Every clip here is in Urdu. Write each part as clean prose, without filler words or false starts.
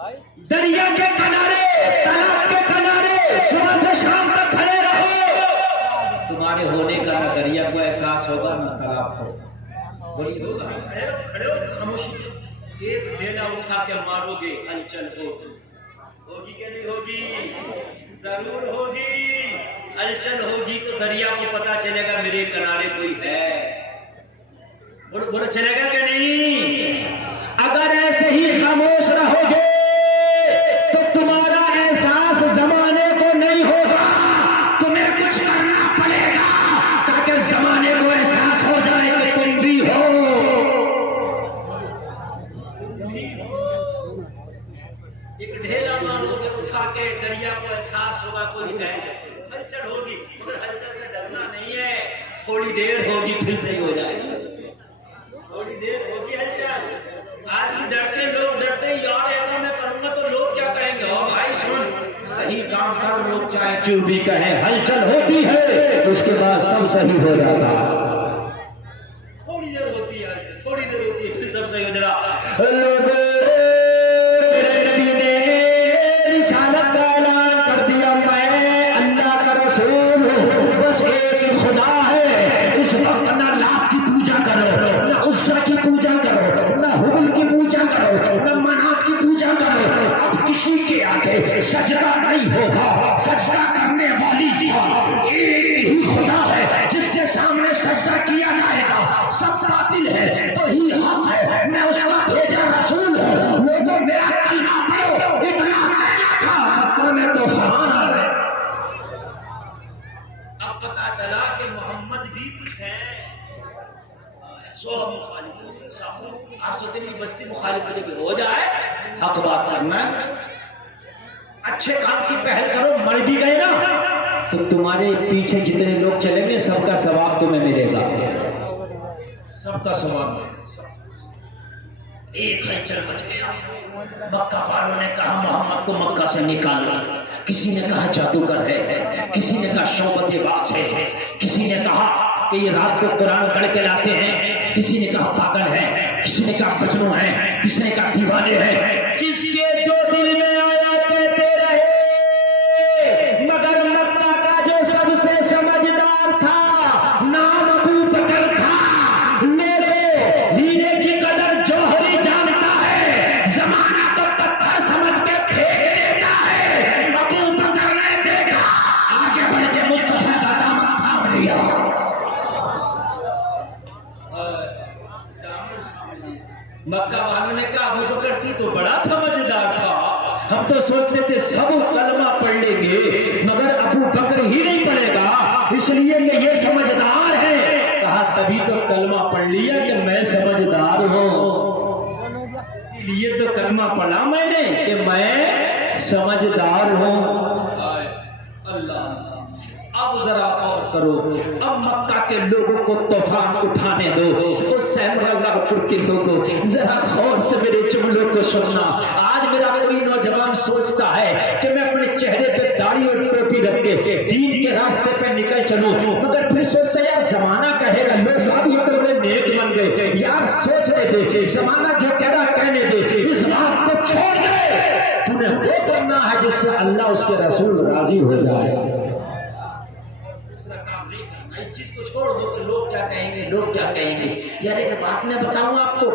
دریا کے کنارے، تالاب کے کنارے صبح سے شام تک کھڑے رہو، تمہارے ہونے کا نہ دریا کو احساس ہوگا نہ تالاب کو۔ بولیے ہوگا؟ کھڑے ہو خاموشی سے، ایک ڈیلا اٹھا کے مارو گے ہلچل ہوگی کہ نہیں ہوگی؟ ضرور ہوگی۔ ہلچل ہوگی تو دریا کو پتا چلے گا میرے کنارے کوئی ہے، بولو چلے گا کہ نہیں؟ اگر ایسے ہی خاموش رہو گے تو تمہارا احساس زمانے کو نہیں ہوگا، تمہیں کچھ کرنا پڑے گا تاکہ زمانے کو احساس ہو جائے کہ تم بھی ہو۔ ایک ڈھیلا مارو گے اٹھا کے دریا کو احساس ہوگا کوئی ہے، ہلچل ہوگی مگر ہلچل سے ڈرنا نہیں ہے، تھوڑی دیر ہوگی پھر صحیح ہو جائے گا، تھوڑی دیر ہوگی ہلچل۔ آج بھی ڈرتے لوگ، ڈرتے یار ایسا میں کروں گا تو لوگ کیا کہیں گے؟ او بھائی سن، صحیح کام کر، لوگ چاہے جو بھی کہیں، ہلچل ہوتی ہے اس کے بعد سب صحیح ہو جاتا ہے۔ تھوڑی دیر ہوتی ہے ہلچل، تھوڑی دیر ہوتی ہے پھر سب صحیح ہو جائے گا۔ میرے نبی نے رسالت کا اعلان کر دیا، میں اللہ کا رسول ہوں، بس ایک ہی خدا ہے، اس وقت نہ لات کی پوجا کرو، نہ عزا کی پوجا کرو، نہ حبل کی پوجا کرو، نہ منات کی پوجا کرو، اب کسی کے آگے سجدہ نہیں ہوگا، سجدہ کرنے والی ایک ہی خدا ہے جس کے سامنے سجدہ کیا جائے گا، سب باطل ہے وہی حق ہے، میں اس کا بھیجا رسول ہوں، لوگوں میرا کلمہ پڑھو، اتنا کہنا تھا مکہ میں تو فرمان آ رہے۔ اب پتا چلا کہ محمد بھی کچھ ہے، سو مخالف ہو جائے، آپ سوچتے ہیں بستی مخالف ہو جائے، حق بات کرنا، اچھے کام کی پہل کرو، مر بھی گئے نا تو تمہارے پیچھے جتنے لوگ چلیں گے سب کا ثواب تمہیں ملے گا، سب کا ثواب ملے گا۔ ایک ہلچل بچ گیا، مکہ والوں نے کہا محمد کو مکہ سے نکالو، کسی نے کہا جادوگر ہے، کسی نے کہا شعبت باز ہے، کسی نے کہا کہ یہ رات کو قرآن پڑھ کے لاتے ہیں، کسی نے کہا پاگل ہے، کسی نے کہا مجنون ہے، کسی نے کہا دیوانے ہیں، جس کے جو دل میں آیا کہتے رہے، مگر مکہ کا جو سب سے سمجھدار تھا نام ابو بکر تھا، میرے ہیرے کی قدر جوہری جانتا ہے، زمانہ تو پتھر سمجھ کے پھینک دیتا ہے، ابو بکر نے دیکھا، آگے بڑھ کے مصطفیٰ کا دامن تھام لیا۔ مکہ والوں نے کہا ابو بکر تھی تو بڑا سمجھدار تھا، ہم تو سوچتے تھے سب کلمہ پڑھ لیں گے مگر ابو بکر ہی نہیں پڑھے گا، اس لیے کہ یہ سمجھدار ہے۔ کہا تبھی تو کلمہ پڑھ لیا کہ میں سمجھدار ہوں، اسی لیے تو کلمہ پڑھا میں نے کہ میں سمجھدار ہوں۔ اللہ اب ذرا اور کرو، اب مکہ کے لوگوں کو طوفان اٹھانے دو، اس سیمرا پور کے لوگوں ذرا غور سے میرے جملوں کو سننا۔ آج میرا کوئی نوجوان سوچتا ہے کہ میں اپنے چہرے پہ داڑھی اور ٹوپی رکھ کے دین کے راستے پہ نکل چلوں، مگر پھر سوچتا ہے یار زمانہ کہے گا، لوگ صاحب یہ تو بڑے نیک بن گئے، یار سوچنے دے، زمانہ جو کہہ رہا کہنے دے، اس بات کو چھوڑ دے، تمہیں وہ کرنا ہے جس سے اللہ اس کے رسول راضی ہو جائے۔ اس چیز کو چھوڑ دو کہ لوگ کیا کہیں گے، لوگ کیا کہیں گے۔ یار ایک بات میں بتاؤں آپ کو،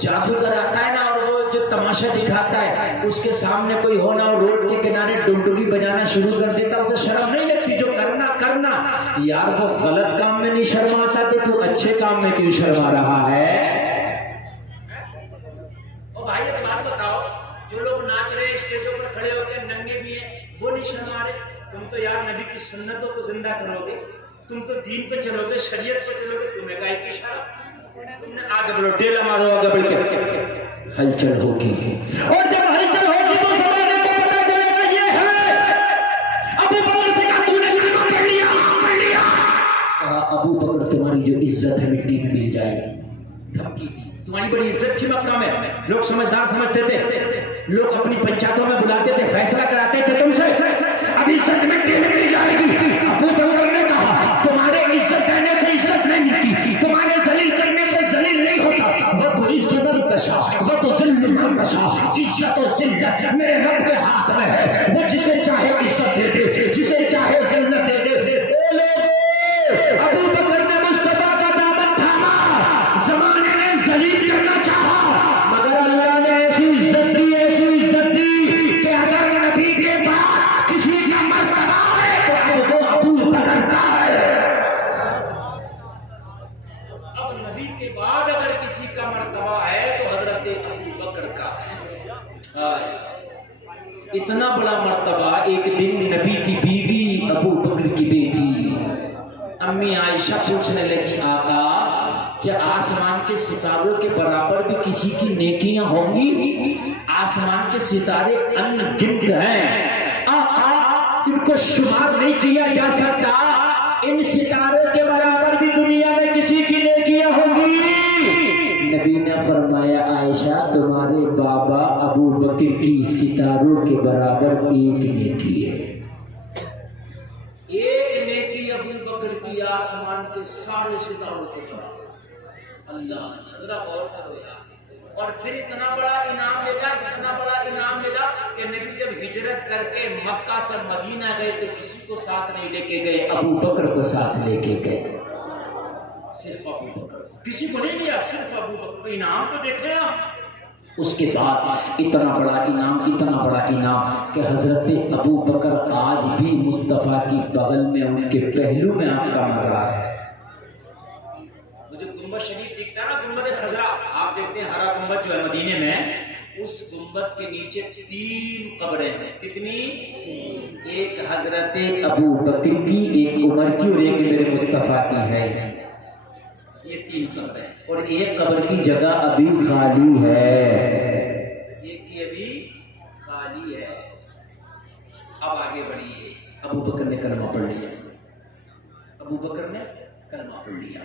جادوگر آتا ہے نا اور وہ جو تماشا دکھاتا ہے، اس کے سامنے کوئی ہونا اور روڈ کے کنارے ڈنڈکی بجانا شروع کر دیتا، اسے شرم نہیں لگتی جو کرنا یار وہ غلط کام میں نہیں شرماتا تو اچھے کام میں کیوں شرما رہا ہے؟ او بھائی ایک بات بتاؤ، جو لوگ ناچ رہے اسٹیجوں پر کھڑے ہو کے ننگے بھی ہیں وہ نہیں شرما رہے؟ تم تو یار نبی کی سنتوں کو زندہ کرو گے، تم تو دین پہ چلو گے، شریعت پہ چلو گے، تمہیں گائے کی شرم؟ تم نے آگے بڑھو، ڈیلا مارو آگے بڑھ کے، ہلچل ہوگی، اور جب ہلچل ہوگی تو زمانے کو پتا چلے گا یہ ہے۔ ابو بکر سے کہا تو نے کلمہ پڑھ لیا؟ کہا ابو بکر تمہاری جو عزت ہے مٹی میں مل جائے گی، دھمکی دی۔ تمہاری بڑی عزت تھی مکہ میں، لوگ سمجھدار سمجھتے تھے، لوگ اپنی پنچایتوں میں بلاتے تھے، فیصلہ کراتے تھے تم سے، اب عزت مٹی میں مل جائے گی۔ ابو بکر نے کہا تمہارے عزت دینے سے عزت نہیں ملتی، تمہارے ذلیل کرنے سے ذلیل نہیں ہوتا، وہ تو عزت تشاء وتذل من تشاء. عزت و ذلت میرے رب کے ہاتھ میں ہے. وہ جسے چاہے عزت دے دے, جسے چاہے ذلت دے دے. اے لوگوں, ابو بکر نے مصطفیٰ کا دامن تھاما, زمانے نے ذلیل کرنا چاہا, مگر اللہ نے ایسی عزت دی, ایسی عزت دی کہ اگر نبی کے بعد کسی کا مرتبہ ہے تو وہ ابو بکر کا ہے. اب نبی کے بعد اگر کسی کا مرتبہ ہے تو حضرت ابو بکر کا ہے. اتنا بڑا مرتبہ. ایک دن نبی کی بیوی ابو بکر کی بیٹی امی عائشہ پوچھنے لگی, آقا کیا آسمان کے ستاروں کے برابر بھی کسی کی نیکیاں ہوں گی؟ آسمان کے ستارے ان گنت ہیں آقا, ان کو شمار نہیں کیا جا سکتا. ان ستاروں کے برابر بھی دنیا میں کسی کی نیکیاں ہوں گی. نبی نے فرمایا, عائشہ تمہارے بابا ابو بکر کی ستاروں کے برابر ایک نیکی ہے. ایک نیکی ابو بکر کی آسمان کے سارے ستاروں کے برابر. اللہ ذرا غور کرو یار. اور پھر اتنا بڑا انعام ملا, اتنا بڑا انعام ملا کہ نبی جب ہجرت کر کے مکہ سے مدینہ گئے تو کسی کو ساتھ نہیں لے کے گئے, ابو بکر کو ساتھ لے کے گئے. صرف ابو بکر, کسی کو نہیں لیا, صرف ابو بکر. انعام تو دیکھ رہے ہیں آپ. اس کے بعد اتنا بڑا انعام, اتنا بڑا انعام کہ حضرت ابو بکر آج بھی مصطفیٰ کی بغل میں ان کے پہلو میں آپ کا مزار ہے. مجھے گنبد شریف دکھتا ہے نا, گنبد خضرا, آپ دیکھتے ہیں ہرا گنبد جو ہے مدینے میں, اس گنبد کے نیچے 3 قبریں ہیں. کتنی؟ ایک حضرت ابو بکر کی, ایک عمر کی اور ایک میرے مصطفیٰ کی ہے. یہ 3 قبریں, اور ایک قبر کی جگہ ابھی خالی ہے, ایک کی ابھی خالی ہے. اب آگے بڑھیے. ابو بکر نے کلمہ پڑھ لیا, ابو بکر نے کلمہ پڑھ لیا.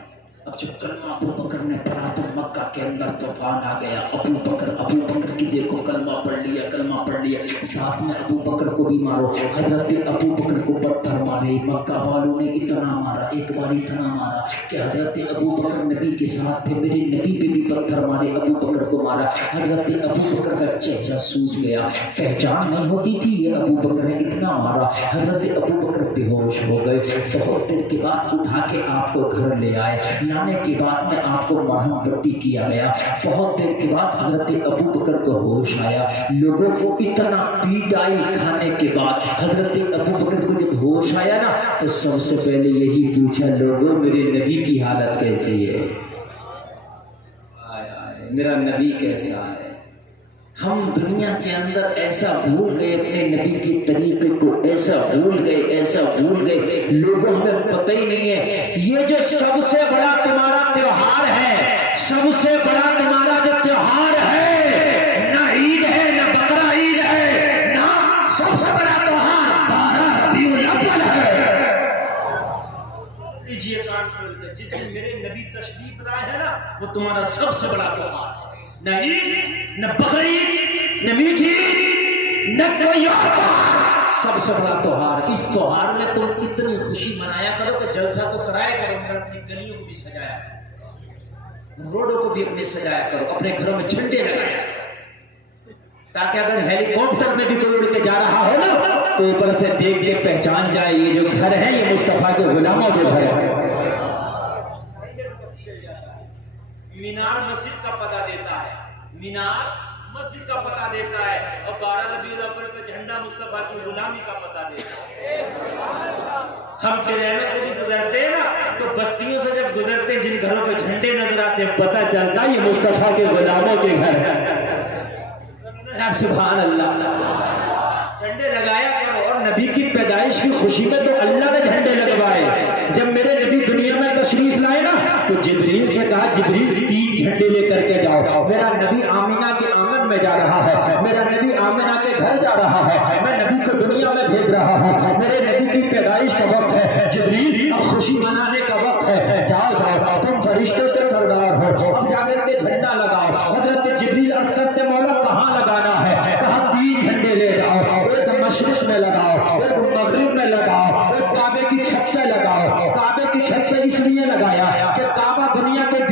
اب جب کلمہ ابو بکر نے پڑھا تو مکہ کے اندر طوفان آ گیا. ابو بکر کی دیکھو کلمہ پڑھ لیا, کلمہ پڑھ لیا, ساتھ میں ابو بکر کو بھی مارو. حضرت ابو بکر کو پتھر مارے, مکہ والوں نے اتنا مارا, ایک بار اتنا مارا کہ حضرت ابو بکر نبی کے ساتھ تھے, میرے نبی پہ بھی پتھر مارے, ابو بکر کو مارا. حضرت ابو بکر کا چہرہ سوج گیا, پہچان نہیں ہوتی تھی یہ ابو بکر ہے, اتنا مارا. حضرت ابو بکر بے ہوش ہو گئے. بہت دیر کے بعد اٹھا کے آپ کو گھر لے آئے. لانے کے بعد میں آپ کو مرہم پٹی کیا گیا. بہت دیر کے بعد حضرت ابو بکر کو ہوش آیا. لوگوں کو اتنا پیٹائی کھانے کے بعد حضرت ابو بکر کو جب ہوش آیا نا تو سب سے پہلے یہی پوچھا, لوگوں میرے نبی کی حالت کیسی ہے؟ میرا نبی کیسا ہے؟ ہم دنیا کے اندر ایسا بھول گئے اپنے نبی کے طریقے کو, ایسا بھول گئے, ایسا بھول گئے, لوگوں ہمیں پتہ ہی نہیں ہے. یہ جو سب سے بڑا تمہارا تہوار ہے, سب سے بڑا تمہارا جو تہوار ہے, نہ عید ہے نہ بقرہ عید ہے, نہ سب سے بڑا تہوار 12 ربیع الاول ہے. لیجیے کان کھول کے, جس دن میرے نبی تشریف لائے ہیں نا وہ تمہارا سب سے بڑا تہوار ہے. نہ عید نہ بقرعید نہ میٹھ عید نہ کوئی اور تہوار, سب سے بڑا تہوار. اس تہوار میں تم اتنی خوشی منایا کرو کہ جلسہ تو کرایا کرو, مگر اپنی گلیوں کو بھی سجایا کرو, روڈوں کو بھی اپنے سجایا کرو, اپنے گھروں میں جھنڈے لگایا کرو, تاکہ اگر ہیلی کاپٹر میں بھی کوئی اڑ کے جا رہا ہو نا تو اوپر سے دیکھ کے پہچان جائے یہ جو گھر ہے یہ مصطفیٰ کے غلاموں کے گھر ہے. مینار مسجد کا پتہ دیتا ہے, مینار مسجد کا پتہ دیتا ہے, اور 12 ربیع الاول پہ جھنڈا مصطفیٰ کی غلامی کا پتہ دیتا ہے. ہم ٹرینوں سے بھی گزرتے ہیں نا تو بستیوں سے جب گزرتے ہیں جن گھروں پہ جھنڈے نظر آتے ہیں پتہ چلتا ہے یہ مصطفیٰ کے غلاموں کے گھر ہے. سبحان اللہ. جھنڈے لگایا کرو, اور نبی کی پیدائش کی خوشی میں تو اللہ نے جھنڈے لگوائے. جب میرے نبی دنیا میں تشریف لائے نا تو جبریل سے کہا, جبریل 3 جھنڈے لے کر کے جاؤ. میرا نبی آمینہ کے آنگن میں جا رہا ہے, میرا نبی آمینہ کے گھر جا رہا ہے, میں نبی کو دنیا میں بھیج رہا ہوں, میرے نبی کی پیدائش کا وقت ہے. جبریل اب خوشی منانے کا وقت ہے, جاؤ جاؤ تم فرشتے کے سردار ہو, اب جا کر کے جھنڈا لگاؤ. حضرت جبریل عرض کرتے مولا کہاں لگانا ہے؟ کہا 3 جھنڈے لے جاؤ, ایک مشرق میں لگاؤ, ایک مغرب میں لگاؤ, ایک کعبے کی چھت پہ لگاؤ. کعبے کی چھت پہ اس لیے لگایا کہ کعبہ دنیا کے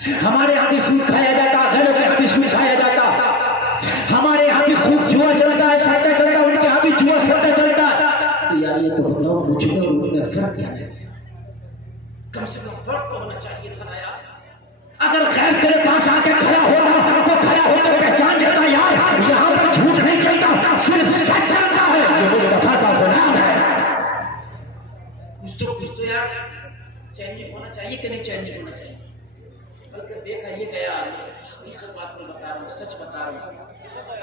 ہمارے یہاں بھی سود کھایا جاتا، غیروں کے یہاں بھی سود کھایا جاتا، ہمارے یہاں بھی خوب جوا چلتا ہے، سٹا چلتا ہے، ان کے یہاں بھی جوا سٹا چلتا ہے. تو یار یہ تو بتاؤ مجھ میں اور ان میں فرق کیا ہے؟ کم سے کم فرق تو ہونا چاہیے تھا نا یار. اگر خیر تیرے پاس آ کے کھڑا ہوتا تو کھڑا ہو کر پہچان جاتا یار یہاں پر جھوٹ نہیں چلتا، صرف سچ چلتا ہے. یہ مصطفیٰ کا غلام ہے. کچھ تو یار چینج ہونا چاہیے کہ نہیں چینج ہونا چاہیے. بلکہ دیکھا یہ گیا، حقیقت بات میں بتا رہا ہوں، سچ بتا رہا ہوں.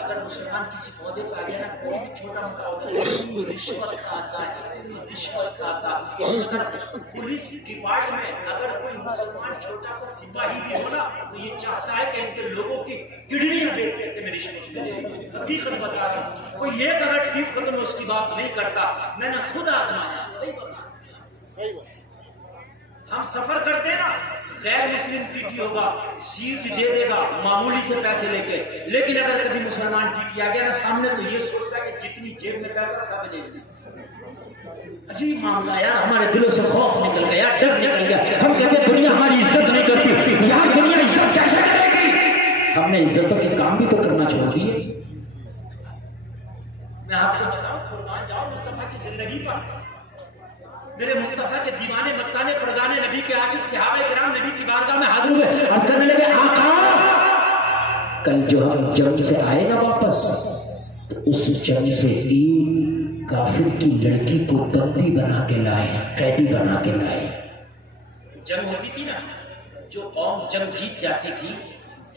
اگر مسلمان کسی عہدے پہ آ گیا نا، کوئی بھی چھوٹا موٹا عہدہ، رشوت کھاتا ہے، رشوت کھاتا. اگر پولیس ڈپارٹمنٹ اگر کوئی مسلمان چھوٹا سا سپاہی بھی ہو نا، تو یہ چاہتا ہے کہ ان کے لوگوں کی کڈنیاں بیچ کے میں رشوت ملے. حقیقت بتا رہا ہوں. کوئی ایک اگر ٹھیک ہو تو میں اس کی بات نہیں کرتا، میں نے خود آزمایا. صحیح بتا، ہم سفر کرتے ہیں نا، غیر مسلم ٹی ٹی ہوگا، سیٹ دے دے گا معمولی سے پیسے لے کے، لیکن اگر کبھی مسلمان ٹی ٹی آ گیا نا سامنے تو یہ سوچتا ہے کہ جتنی جیب میں پیسہ سب لے لیں. عجیب معاملہ یار. ہمارے دلوں سے خوف نکل گیا، ڈر نکل گیا. ہم کہتے ہیں دنیا ہماری عزت نہیں کرتی، یار دنیا عزت کیسے کرے گی؟ ہم نے عزتوں کے کام بھی تو کرنا چھوڑ دیے. میں آپ کو بتاؤں، قربان جاؤ مصطفیٰ کی زندگی پر. میرے مصطفیٰ کے دیوانے مستانے فرزانے نبی کے عاشق صحابہ کرام نبی کی بارگاہ میں حاضر ہوئے، عرض کرنے لگے آقا کل جو ہم جنگ سے آئے نا واپس، تو اس جنگ سے ایک کافر کی لڑکی کو بندی بنا کے لائے، قیدی بنا کے لائے. جنگ ہوتی تھی نا، جو قوم جنگ جیت جاتی تھی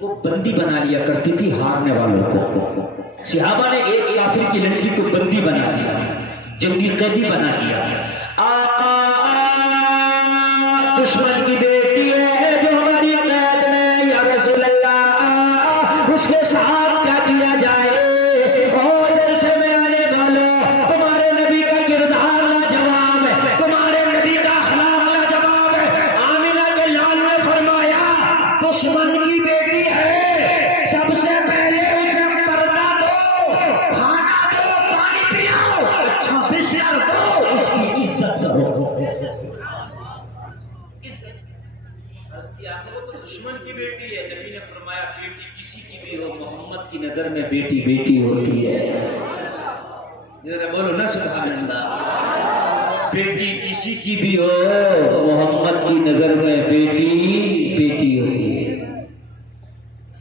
وہ بندی بنا لیا کرتی تھی ہارنے والوں کو. صحابہ نے ایک کافر کی لڑکی کو بندی بنا دیا، جنگی قیدی بنا دیا. آقا دشمن کی بیٹی ہے جو ہماری قید میں، یا رسول اللہ اس کے ساتھ کیا کیا جائے؟ اور جیسے میں آنے والوں، تمہارے نبی کا کردار لاجواب ہے، تمہارے نبی کا اخلاق لاجواب ہے. آمینہ کے لال نے فرمایا دشمن کی بیٹی ہے، سب سے پہلے اسے پردہ دو، کھانا دو، پانی پلاؤ، اچھا بستر دو، اس کی عزت کرو. وہ تو دشمن کی بیٹی ہے. نبی نے فرمایا بیٹی کسی کی بھی ہو، محمد کی نظر میں بیٹی بیٹی ہوتی ہے. ذرا بولو نا سبحان اللہ. بیٹی کسی کی بھی ہو، محمد کی نظر میں بیٹی بیٹی ہوتی ہے.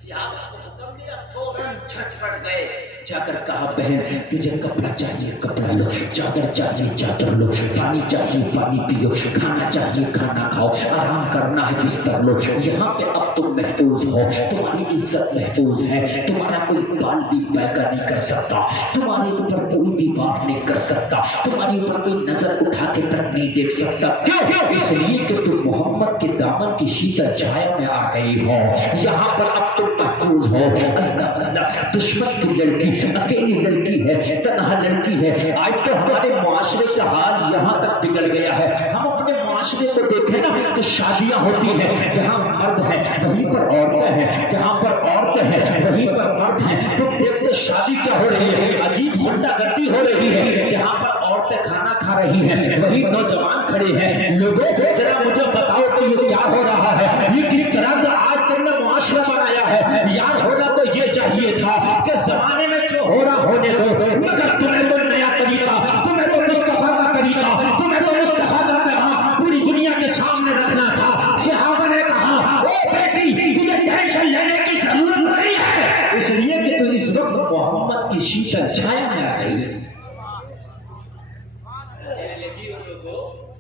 صحابہ کو حکم دیا، فوراً جھٹپٹ گئے، جا کر کہا بہن تجھے کپڑا چاہیے کپڑا لو، چادر چاہیے چادر لو، پانی چاہیے پانی پیو، کھانا چاہیے کھانا کھاؤ، آرام کرنا ہے بستر لو. یہاں پہ اب تم محفوظ ہو، تمہاری عزت محفوظ ہے، تمہارا کوئی بال بھی پیدا نہیں کر سکتا، تمہارے اوپر کوئی بھی بات نہیں کر سکتا، تمہارے اوپر کوئی نظر اٹھا کے تک نہیں دیکھ سکتا. کیوں؟ اس لیے کہ تم محمد کے دامن کی شیتل چھایا میں آ گئی ہو. یہاں پر اب تم محفوظ ہو. اللہ دشمن کی لڑکی اکیلی لڑکی ہے، تنہا لڑکی ہے. آج تو ہمارے معاشرے کا حال یہاں تک بگڑ گیا ہے. ہم اپنے معاشرے کو دیکھیں نا تو شادیاں ہوتی ہیں، جہاں مرد ہے وہیں پر عورتیں ہیں، جہاں پر عورتیں ہیں وہیں پر مرد ہیں. تو دیکھتے شادی کیا ہو رہی ہے، عجیب گھنٹا گردی ہو رہی ہے. جہاں پر عورتیں کھانا کھا رہی ہیں وہی نوجوان کھڑے ہیں. لوگوں ذرا مجھے بتاؤ کہ یہ کیا ہو رہا ہے؟ یہ کس طرح کا آج تم نے معاشرہ بنایا ہے؟ یار ہونا تو یہ چاہیے تھا کہ زمانے میں جو ہو رہا ہونے دو، مگر تمہیں تو نیا طریقہ، تمہیں تو مصطفیٰ کا طریقہ، تمہیں تو مصطفیٰ کا پیغام پوری دنیا کے سامنے رکھنا تھا. صحابہ نے کہا او بیٹی تجھے ٹینشن لینے کی ضرورت نہیں ہے، اس لیے کہ تو اس وقت محمد کی شیتل چھایا میں آ گئی ہے.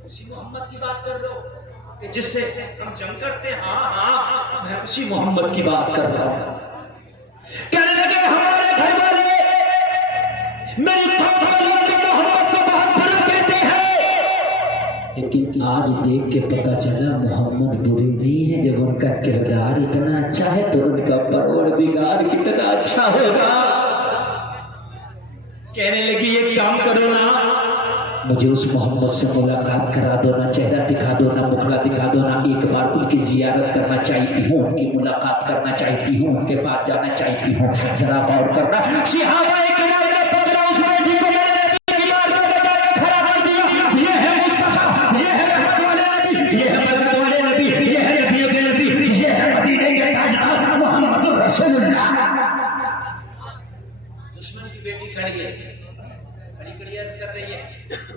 اسی محمد کی بات کر لو کہ جس سے ہم جنگ کرتے ہیں. ہاں میں اسی محمد کی بات کر رہا ہوں. کہنے لگے ہمارے گھر والے میری محمد کو بہت بڑا کہتے ہیں، لیکن آج دیکھ کے پتا چلا محمد برے نہیں ہے. جب ان کا کردار اتنا اچھا ہے تو ان کا پروردگار کتنا اچھا ہوگا. کہنے لگی ایک کام کرو نا، مجھے اس محمد سے ملاقات کرا دو نا، چہرہ دکھا دو نا، مکھڑا دکھا دو نا. ایک بار ان کی زیارت کرنا چاہتی ہوں، ان کی ملاقات کرنا چاہتی ہوں، ان کے پاس جانا چاہتی ہوں. ذرا غور کرنا. صحابہ کرام نے پکڑا اس بیٹی کو، میرے نبی کی بار میں بچا کے کھڑا کر دیا. یہ ہے مصطفیٰ، یہ ہے رحمت والے نبی، یہ ہے برکت والے نبی، یہ ہے نبی کے نبی، یہ ہے مدینے دشمن کی بیٹی کھڑی ہے، کھڑی عرض کر رہی ہے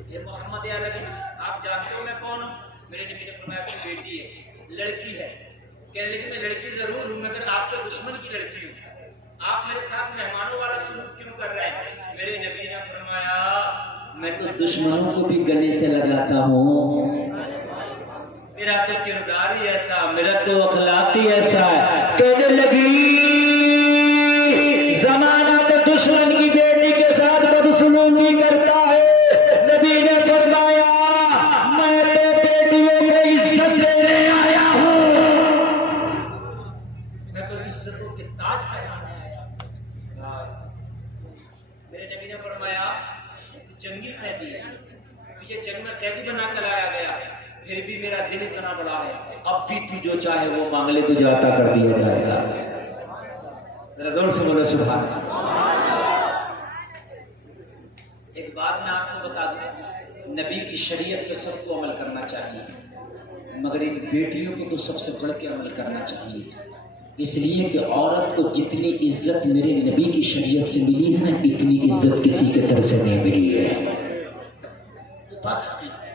یہ محمد یا نبی آپ جانتے ہو میں کون ہوں؟ میرے نبی نے فرمایا کہ بیٹی ہے، لڑکی ہے۔ کہنے لگی میں لڑکی ضرور ہوں مگر آپ تو دشمن کی لڑکی ہوں، آپ میرے ساتھ مہمانوں والا سلوک کیوں کر رہے ہیں؟ میرے نبی نے فرمایا میں تو دشمنوں کو بھی گلے سے لگاتا ہوں، میرا تو کردار ہی ایسا، میرا تو اخلاق ہی ایسا ہے۔ کہنے لگی زمانہ تو دشمن کی بیٹی کے ساتھ بدسلوکی کرتا ہے، نبی نے فرمایا میں تو بیٹیوں کو عزت دینے آیا ہوں، میں تو عزتوں کے تاج پہنانے آیا ہوں۔ میرے نبی نے فرمایا تو جنگی قیدی ہے، تجھے جنگ میں قیدی بنا کر لایا گیا، پھر بھی میرا دل اتنا بڑا ہے، اب بھی تو جو چاہے وہ مانگ لے تجھے عطا کر دیا جائے گا۔ ذرا زور سے بولو سبحان اللہ۔ ایک بات میں آپ کو بتا دوں، نبی کی شریعت پہ سب کو عمل کرنا چاہیے مگر ان بیٹیوں کو تو سب سے بڑھ کے عمل کرنا چاہیے، اس لیے کہ عورت کو جتنی عزت میرے نبی کی شریعت سے ملی ہے نا اتنی عزت کسی کے طرف سے نہیں ملی ہے۔ تو بات حقیقت ہے،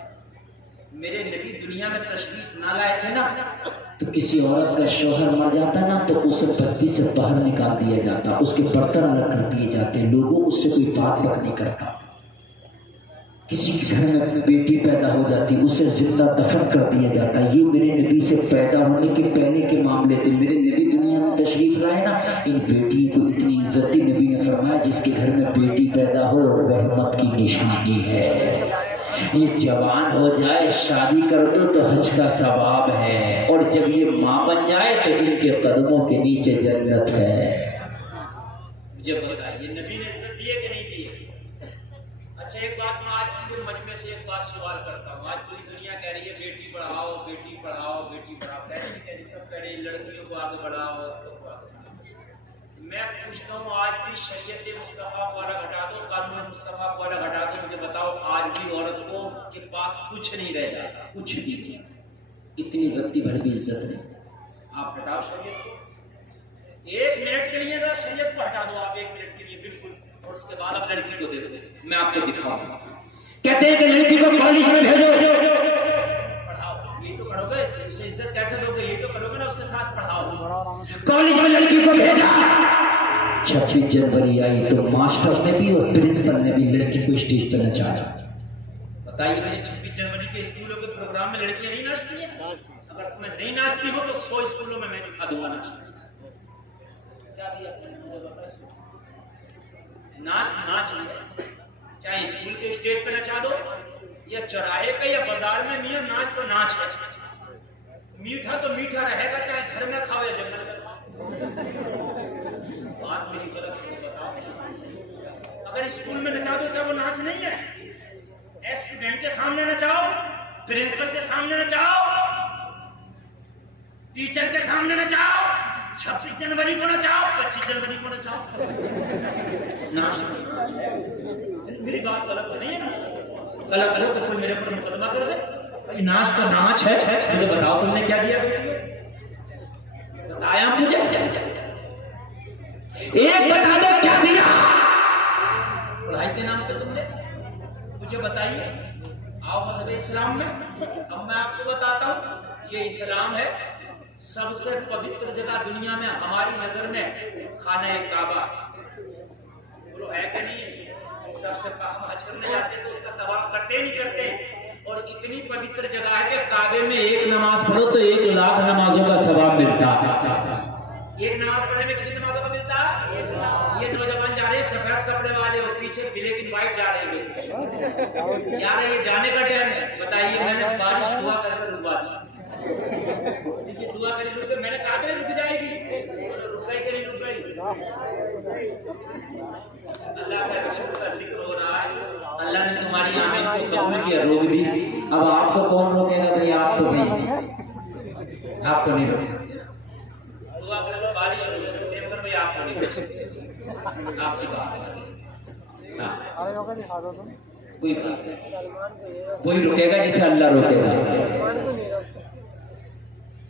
میرے نبی دنیا میں تشریف نہ لائے تھے نا تو کسی عورت کا شوہر مر جاتا نا تو اسے بستی سے باہر نکال دیا جاتا، اس کے برتن الگ کر دیے جاتے، لوگوں اس سے کوئی بات تک نہیں کرتا۔ کسی کے گھر میں اپنی بیٹی پیدا ہو جاتی اسے زندہ دفن کر دیا جاتا۔ یہ میرے نبی سے پیدا ہونے کے پہلے کے معاملے تھے، میرے نبی دنیا میں تشریف لائے نا ان بیٹیوں کو اتنی عزت دی، نبی نے فرمایا جس کے گھر میں بیٹی پیدا ہو رحمت کی نشانی ہے، یہ جوان ہو جائے شادی کر دو تو حج کا ثواب ہے، اور جب یہ ماں بن جائے تو ان کے قدموں کے نیچے جنت ہے۔ مجھے بتائیے نبی نے عزت دی کہ نہیں دی؟ اچھا ایک بات میں آج پورے مجمع سے ایک بات سوال کرتا ہوں، آج پوری دنیا کہہ رہی ہے بیٹی پڑھاؤ بیٹی پڑھاؤ بیٹی پڑھاؤ، کہہ رہی سب کہہ رہی لڑکیوں کو آگے بڑھاؤ۔ میں پوچھتا ہوں آج بھی شریعت مصطفیٰ کو الگ ہٹا دو، قانون مصطفیٰ کو الگ ہٹا دو، مجھے بتاؤ آج بھی عورت کو کے پاس کچھ نہیں رہ جاتا، کچھ بھی نہیں، اتنی رتی بھر بھی عزت نہیں۔ آپ ہٹاؤ شریعت کو، ایک منٹ کے لیے ذرا شریعت کو ہٹا دو آپ، ایک منٹ کے لیے بالکل، اور اس کے بعد اب لڑکی کو دے دو، میں آپ کو دکھاؤں گا۔ کہتے ہیں کہ لڑکی کو کالج میں بھیجو، پڑھاؤ، یہ تو کرو گے، اسے عزت کیسے دو گے؟ یہ تو کرو گے نا، اس کے ساتھ پڑھاؤ۔ کالج میں لڑکی کو بھیجا، 26 جنوری آئی تو ماسٹر نے بھی اور پرنسپل نے بھی لڑکی کو اسٹیج پہ نچایا۔ بتائیے مجھے 26 جنوری کے اسکولوں کے پروگرام میں لڑکیاں نہیں ناچتی ہیں؟ اگر تمہیں نہیں ناچتی ہو تو 100 اسکولوں میں دکھا دوں گا ناچتی۔ کیا دیا مجھے بتائیے؟ ناچ چاہے اسکول کے اسٹیج پہ نچا دو یا چوراہے پہ یا بازار میں، نہیں ناچ تو ناچ ہے، میٹھا تو میٹھا رہے گا چاہے گھر میں کھاؤ یا جنگل میں کھاؤ۔ بات میری غلط ہے بتاؤ؟ اگر اسکول میں نچا دو کیا وہ ناچ نہیں ہے؟ اسٹوڈنٹ کے سامنے نچاؤ، پرنسپل کے سامنے نچاؤ، ٹیچر کے سامنے نچاؤ، 26 جنوری کو نچاؤ، 25 جنوری کو نچاؤ، ناچ میری بات غلط تو نہیں ہے نا؟ غلط کرو تو کوئی میرے پر مقدمہ کر دے، ناچ تو ناچ ہے، مجھے بتاؤ تم نے کیا دیا بیٹی کو؟ بتایا مجھے ایک بتا دو کیا دیا؟ پڑھائی کے نام پہ تم نے مجھے بتائیے۔ آؤ مذہب اسلام میں، اب میں آپ کو بتاتا ہوں، یہ اسلام ہے، سب سے پوتر جگہ دنیا میں ہماری نظر میں خانہ کعبہ، بولو ہے کہ نہیں؟ سب سے حج کرنے جاتے تو اس کا طواف کرتے نہیں کرتے، اور اتنی پوتر جگہ ہے کہ کعبے میں ایک نماز پڑھو تو 1,00,000 نمازوں کا ثواب ملتا ہے۔ ایک نماز پڑھنے میں کتنی نمازوں کا ملتا ہے؟ یہ نوجوان جا رہے سفید کپڑے والے اور پیچھے بلیک اینڈ وائٹ جا رہے ہیں، یار یہ جانے کا ٹائم ہے، بتائیے میں نے بارش دعا کر کے رکوا دی، دعا کری رک، میں نے کہا کہ رک جائے گی، رک گئی کہ نہیں رک گئی؟ اللہ کے رسول کا ذکر ہو رہا ہے، اللہ نے تمہاری آمین کو قبول کیا، روک دی، اب آپ کو کون روکے گا؟ بھائی آپ تو نہیں، آپ کو نہیں روک سکتے، دعا کر لو بارش روک سکتے ہیں پر بھائی آپ کو نہیں روک سکتے، آپ کی بات ہے، کوئی بات نہیں، کوئی رکے گا جسے اللہ روکے گا۔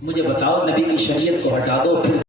مجھے بتاؤ نبی کی شریعت کو ہٹا دو پھر